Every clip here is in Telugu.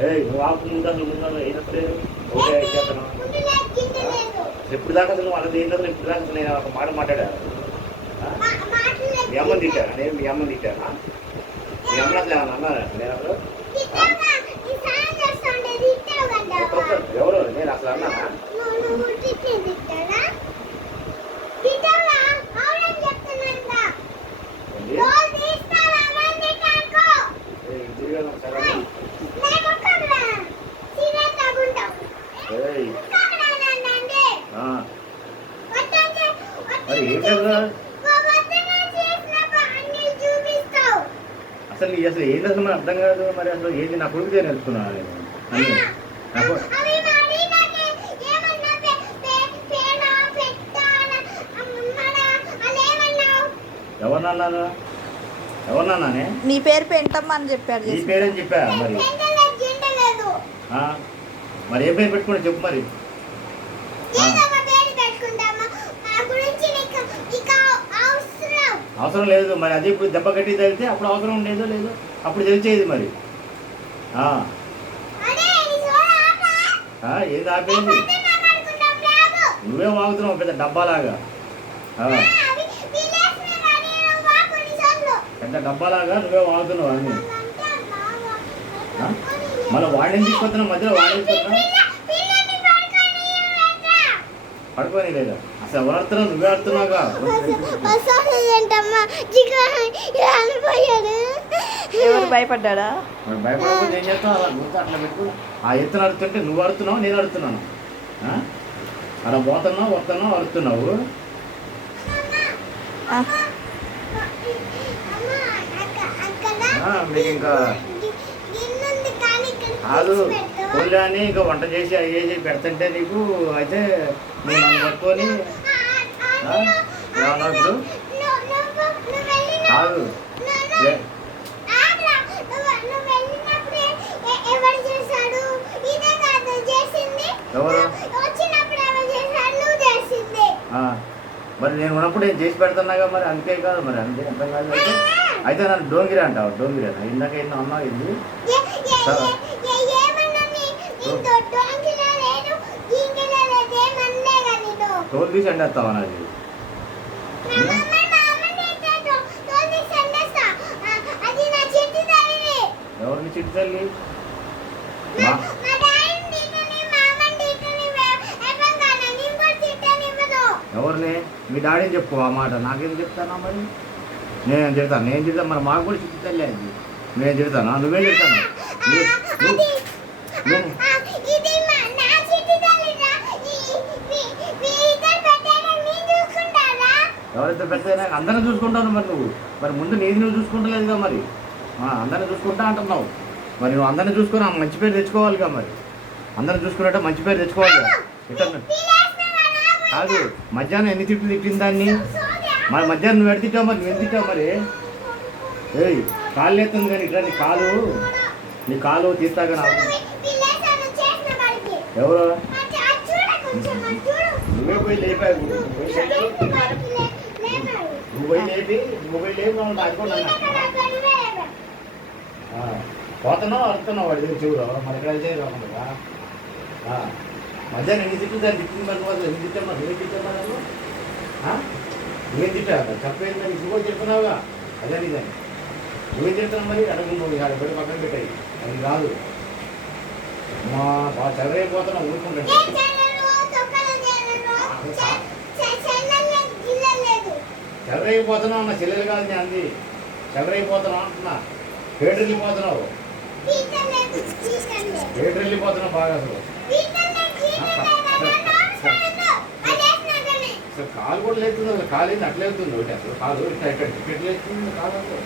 నువ్వు ఆపు ముందు అయినప్పుడే ఓకే చేస్తాను. ఎప్పుడు దాకా అసలు వాళ్ళ దేని అసలు ఇప్పుడు దాకా నేను ఒక మాట మాట్లాడా? మీ అమ్మని తిట్టాను నేను, మీ అమ్మని తిట్టానా? మీ అమ్మ అసలు ఏమన్నా అన్నాను నేను అసలు? ఎవరు నేను అసలు అన్నానా? మరి ఏం కదా అసలు అసలు ఏం అసలు అర్థం కాదు. మరి అసలు ఏంటి నా కొడుకు నేర్చుకున్నాను నేను అన్నీ నాకు ఎవరినన్నాను? ఎవరినన్నానే? నీ పేరు పెంటమ్మ అని చెప్పారు. నీ పేరని చెప్పా. మరి మరి ఏ పేరు పెట్టుకున్నా చెప్పు. మరి అవసరం లేదు. మరి అది ఇప్పుడు దెబ్బ కట్టి తగిలితే అప్పుడు అవసరం ఉండేదో లేదో అప్పుడు తెలిసేది. మరి ఏది ఆపేది? నువ్వే వాగుతున్నావు పెద్ద డబ్బాలాగా, పెద్ద డబ్బాలాగా నువ్వే వాగుతున్నావు అన్నీ. మళ్ళీ వాడిని తీసుకొస్తున్నావు, మధ్యలో వాడిని తీసుకొస్తున్నావు. పడుకోని లేదా? అసలు ఎవరు ఆడుతున్నావు? నువ్వే ఆడుతున్నావుగా. ఎవరు భయపడ్డా? మరి భయపడకపోతే ఏం చేస్తావు? అలా గుర్తు అట్లా పెట్టు. ఆ ఎత్తున అడుగుతుంటే నువ్వు అడుగుతున్నావు, నేను అడుగుతున్నాను. అలా పోతున్నావు, వస్తున్నావు, అడుగుతున్నావు. మీకు ఇంకా కాదు కోళ్ళని ఇంకా వంట చేసి అవి చేసి పెడుతుంటే నీకు అయితే నేను నన్ను పట్టుకొని ఏమన్నా ఇప్పుడు కాదు. ఎవరు? మరి నేను ఉన్నప్పుడు నేను చేసి పెడుతున్నాగా. మరి అందుకే కాదు. మరి అంతే అర్థం కాదు. అయితే నన్ను డోంగిరా అంటావు. డోంగిరా ఇందాక ఎన్నో అన్నావు. ఇది తోలు తీసి ఎండేస్తావా? నాది ఎవరిని చిట్టి తల్లి? ఎవరిని? మీ డాడీని చెప్పు ఆ మాట. నాకేం చెప్తానా? మరి నేను చెప్తాను. నేను చెప్తాను. మరి మాకు కూడా చిట్టి తల్లి అది. నేను చెప్తాను. నువ్వేం చెప్తాను? ఎవరైతే పెద్ద అందరిని చూసుకుంటాను. మరి నువ్వు మరి ముందు నీది నువ్వు చూసుకుంటలేదుగా. మరి అందరిని చూసుకుంటా అంటున్నావు. మరి నువ్వు అందరిని చూసుకొని మంచి పేరు తెచ్చుకోవాలిగా. మరి అందరిని చూసుకున్నట్టు మంచి పేరు తెచ్చుకోవాలిగా. ఇట్లా కాదు. మధ్యాహ్నం ఎన్ని తిట్లు తిట్టింది దాన్ని? మరి మధ్యాహ్నం నువ్వు ఎడతిట్టావు. మరి నువ్వు ఎందుకు మరి కాళ్ళు ఎత్తుంది కానీ ఇట్లా నీ కాలు తీస్తాగా. నాకు ఎవరు? నువ్వే పోయి లేపావు. నువ్వు పోయి లేపి అది కూడా పోతున్నావు, అడుగుతున్నావు వాడి దగ్గర చెవులో. మరి ఎక్కడ అయితే రాకుండా మధ్యాహ్నం ఎన్ని తిట్టు దాన్ని తిట్టింది. మరి నువ్వు ఎన్ని తిట్టామా? నువ్వే తిట్టామా? నువ్వేం తిట్టావు? చెప్పేది మరి నువ్వు చెప్తున్నావుగా. అదే నిజాన్ని నువ్వేం చెప్తున్నావు? మరి అడుగు నువ్వు అక్కడ పెట్టి పక్కన పెట్టాయి. అది కాదు. మా బాగా చదవైపోతున్నావు. ఊరుకుంటాను. చదవైపోతున్నావు అన్న. చెల్లెలు కాదు నేను అంది. చదవైపోతున్నావు అంటున్నా. వెళ్ళిపోతున్నావు బాగా. అసలు కాలు కూడా లేతుంది. అసలు కాలు ఏంది అట్లా వెళ్తుంది ఒకటి. అసలు కాలు ఇట్లా టికెట్ లేస్తుంది కాదు. అసలు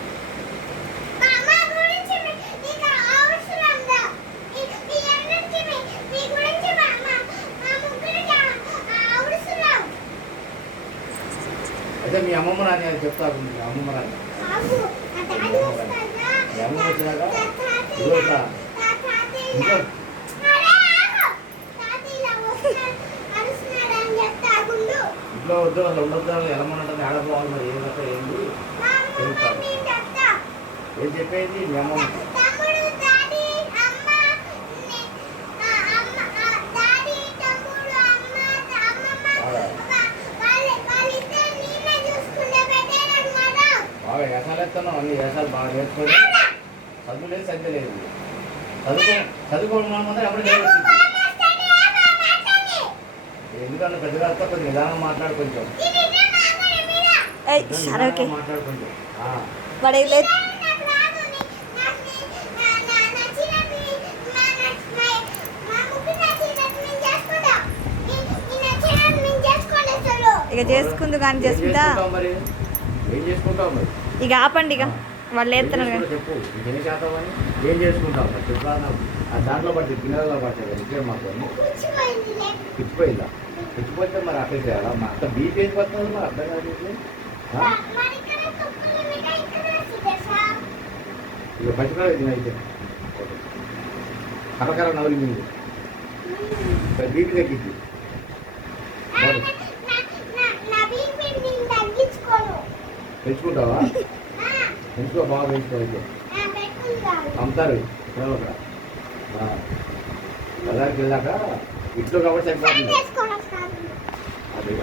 అయితే మీ అమ్మమ్మ నాని అని చెప్తారు. మీ అమ్మమ్మ నాని మీ అమ్మమ్మ వచ్చినాక ఇంట్లో ఇంట్లో వద్దు అసలు ఉండొద్దు. ఎలా ఉంటుంది? ఆడపోవాలి. మరి ఏం కట్ట ఏంది చెప్తారు. ఏం చెప్పేది మీ అమ్మమ్మ? వేషాలు బాగా నేర్చుకొని చదువు లేదు సంధ్య లేదు చదువుకోవడం మాత్రం ఎప్పుడు చేయవచ్చు. ఎందుకంటే పెద్దగా కొంచెం నిదానం మాట్లాడు, కొంచెం ఏయ్, సరే ఓకే. మాట్లాడు కొంచెం. వాడు ఏం లేదు. ఇక చేసుకుందు కానీ ఏం చేసుకుందా. చేసుకుంటావు మరి, ఏం చేసుకుంటావు మరి? ఇక ఆపండి, ఇక వాళ్ళు ఏం వేస్తున్నారు చేసుకుంటావు చెప్పు, ఇంకేం చేస్తావని ఏం చేసుకుంటావు మరి చెప్పు. ఆ దాంట్లో పట్టి పిల్లల్లో పట్టాడు ఇంకేం మాకు పిచ్చిపోయిందా? పిచ్చిపోతే మరి అట్లా చేయాలా? మా అత్త బీపీ ఎందుకు వస్తుంది మరి అర్థం కాదు నీకు? ఇక పచ్చిపోయింది అయితే కరకర నవలి మీద బీపీ తగ్గింది. పెంచుకుంటావా? పెంచుకో, బాగా పెంచుకో అయితే అమ్ముతారు బజార్కి వెళ్ళాక ఇంట్లో కాబట్టి సరిపోతుంది. అది